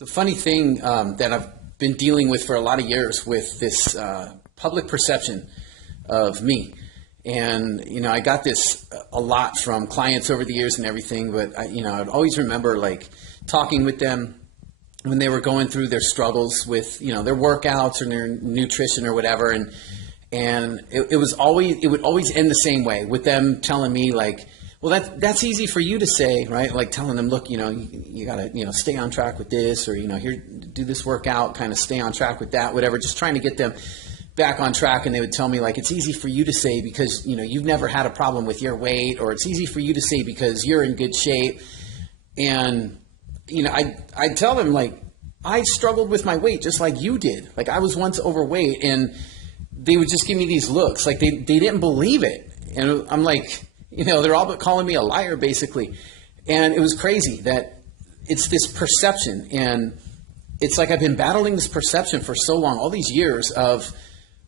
It's a funny thing that I've been dealing with for a lot of years with this public perception of me. And, I got this a lot from clients over the years and everything, but I'd always remember like talking with them when they were going through their struggles with, their workouts or their nutrition or whatever. And it would always end the same way with them telling me like, well, that's easy for you to say, right? Like telling them, look, you gotta, stay on track with this, or, here, do this workout, kind of stay on track with that, whatever, just trying to get them back on track. And they would tell me like, it's easy for you to say because, you've never had a problem with your weight, or it's easy for you to say because you're in good shape. And, I tell them like, I struggled with my weight just like you did. Like I was once overweight, and they would just give me these looks like they didn't believe it. And I'm like, they're all but calling me a liar basically. And it was crazy that it's this perception, and it's like I've been battling this perception for so long, all these years, of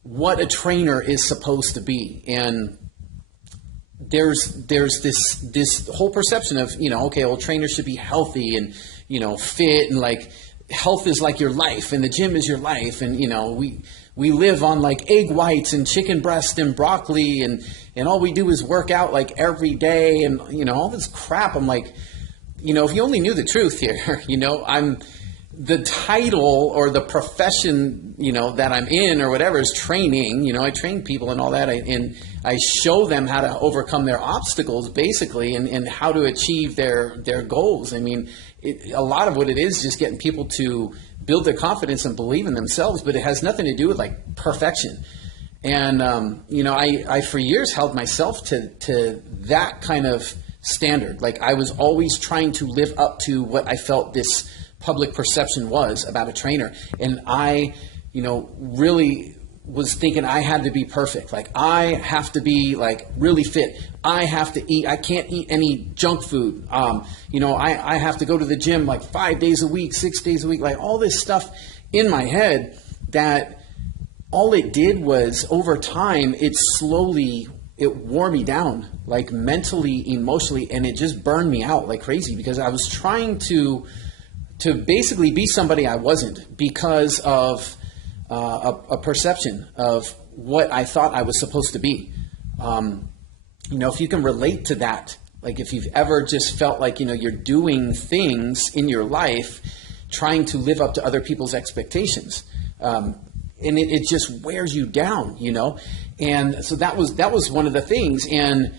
what a trainer is supposed to be. And there's this whole perception of, okay, well, trainers should be healthy and, fit, and like health is like your life and the gym is your life. And, we live on like egg whites and chicken breast and broccoli, and all we do is work out like every day, and, all this crap. I'm like, if you only knew the truth here, I'm the title or the profession, that I'm in or whatever is training. I train people and all that. And I show them how to overcome their obstacles basically, and how to achieve their goals. I mean, a lot of what it is just getting people to build their confidence and believe in themselves, but it has nothing to do with like perfection. And, I for years held myself to that kind of standard. Like I was always trying to live up to what I felt this public perception was about a trainer. And I, really was thinking I had to be perfect. Like I have to be like really fit. I have to eat. I can't eat any junk food. I have to go to the gym like 5 days a week, 6 days a week, like all this stuff in my head that all it did was over time, it wore me down, like mentally, emotionally, and it just burned me out like crazy because I was trying to basically be somebody I wasn't because of a perception of what I thought I was supposed to be. If you can relate to that, like if you've ever just felt like, you're doing things in your life trying to live up to other people's expectations, and it just wears you down, And so that was one of the things. And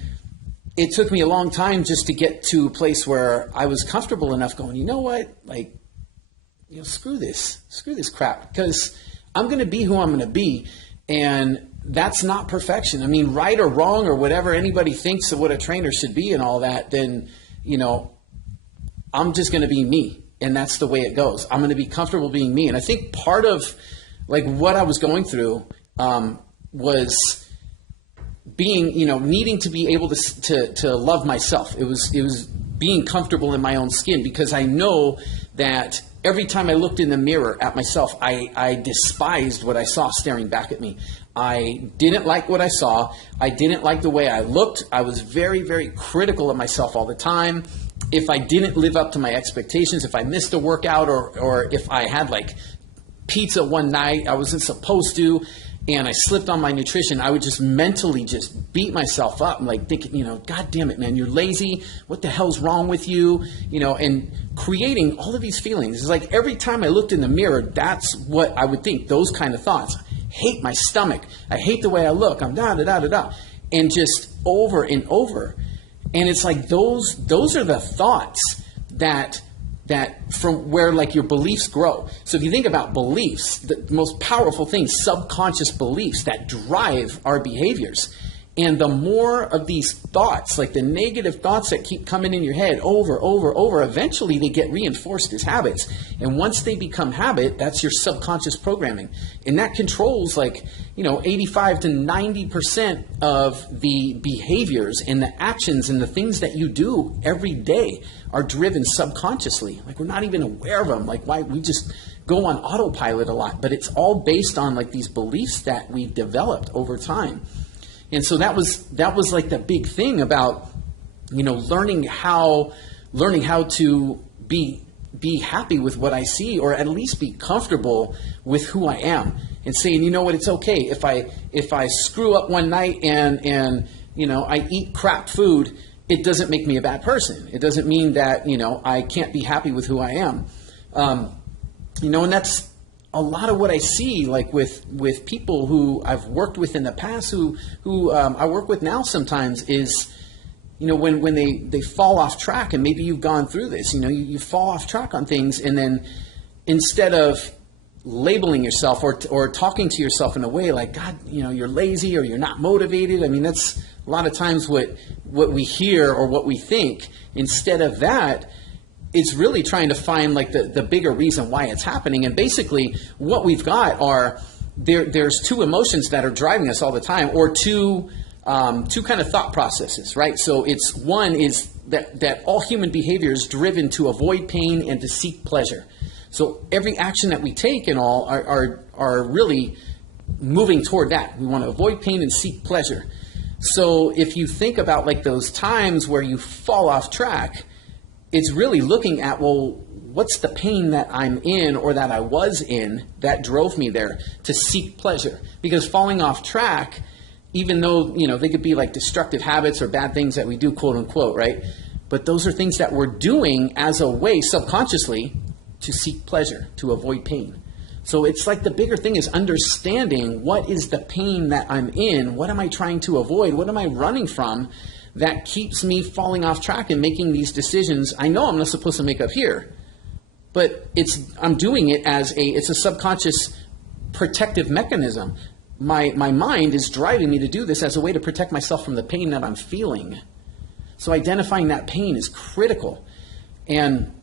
it took me a long time just to get to a place where I was comfortable enough going, you know what, like, screw this crap, because I'm going to be who I'm going to be. And that's not perfection. I mean, right or wrong or whatever anybody thinks of what a trainer should be and all that, then, I'm just going to be me. And that's the way it goes. I'm going to be comfortable being me. And I think part of like what I was going through was being, needing to be able to love myself. It was being comfortable in my own skin, because I know that every time I looked in the mirror at myself, I despised what I saw staring back at me. I didn't like what I saw. I didn't like the way I looked. I was very, very critical of myself all the time. If I didn't live up to my expectations, if I missed a workout, or if I had like pizza one night I wasn't supposed to, and I slipped on my nutrition, I would just mentally just beat myself up. I'm like thinking, God damn it, man, you're lazy. What the hell's wrong with you? And creating all of these feelings. It's like every time I looked in the mirror, that's what I would think, those kind of thoughts. I hate my stomach. I hate the way I look. I'm da-da-da-da-da. And just over and over. And it's like those are the thoughts that from where like your beliefs grow. So if you think about beliefs, the most powerful thing, subconscious beliefs that drive our behaviors. And the more of these thoughts, like the negative thoughts that keep coming in your head over, eventually they get reinforced as habits. And once they become habit, that's your subconscious programming. And that controls 85 to 90% of the behaviors and the actions and the things that you do every day are driven subconsciously. Like we're not even aware of them. Like why we just go on autopilot a lot, but it's all based on like these beliefs that we've developed over time. And so that was like the big thing about, learning how to be be happy with what I see, or at least be comfortable with who I am, and saying, you know what, it's okay if I screw up one night and I eat crap food. It doesn't make me a bad person. It doesn't mean that I can't be happy with who I am. And that's a lot of what I see, like with people who I've worked with in the past, who I work with now sometimes, is when they fall off track. And maybe you've gone through this. You fall off track on things, and then instead of labeling yourself or talking to yourself in a way like, God, you're lazy or you're not motivated. I mean, that's a lot of times what we hear or what we think. Instead of that, it's really trying to find like the bigger reason why it's happening. And basically what we've got are there's two emotions that are driving us all the time, or two kind of thought processes, right? So one is that all human behavior is driven to avoid pain and to seek pleasure. So every action that we take and all are really moving toward that. We want to avoid pain and seek pleasure. So if you think about like those times where you fall off track, it's really looking at, well, what's the pain that I'm in or that I was in that drove me there to seek pleasure? Because falling off track, even though, they could be like destructive habits or bad things that we do, quote unquote, right? But those are things that we're doing as a way subconsciously to seek pleasure, to avoid pain. So it's like the bigger thing is understanding, what is the pain that I'm in? What am I trying to avoid? What am I running from that keeps me falling off track and making these decisions I know I'm not supposed to make up here? But I'm doing it as it's a subconscious protective mechanism. My mind is driving me to do this as a way to protect myself from the pain that I'm feeling. So identifying that pain is critical. And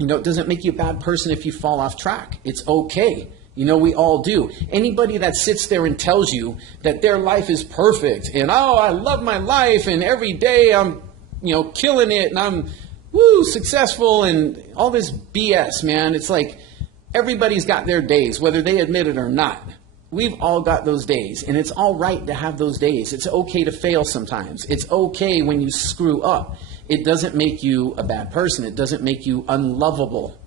it doesn't make you a bad person if you fall off track. It's okay. We all do. Anybody that sits there and tells you that their life is perfect and, oh, I love my life and every day I'm, killing it and I'm, successful and all this BS, man. It's like everybody's got their days, whether they admit it or not. We've all got those days, and it's all right to have those days. It's okay to fail sometimes. It's okay when you screw up. It doesn't make you a bad person. It doesn't make you unlovable.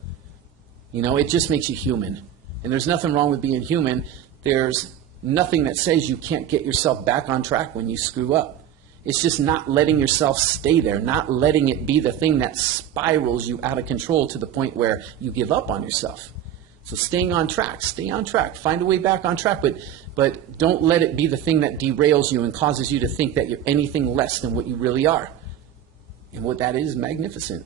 It just makes you human. And there's nothing wrong with being human. There's nothing that says you can't get yourself back on track when you screw up. It's just not letting yourself stay there, not letting it be the thing that spirals you out of control to the point where you give up on yourself. So stay on track, find a way back on track, but don't let it be the thing that derails you and causes you to think that you're anything less than what you really are. And what that is magnificent.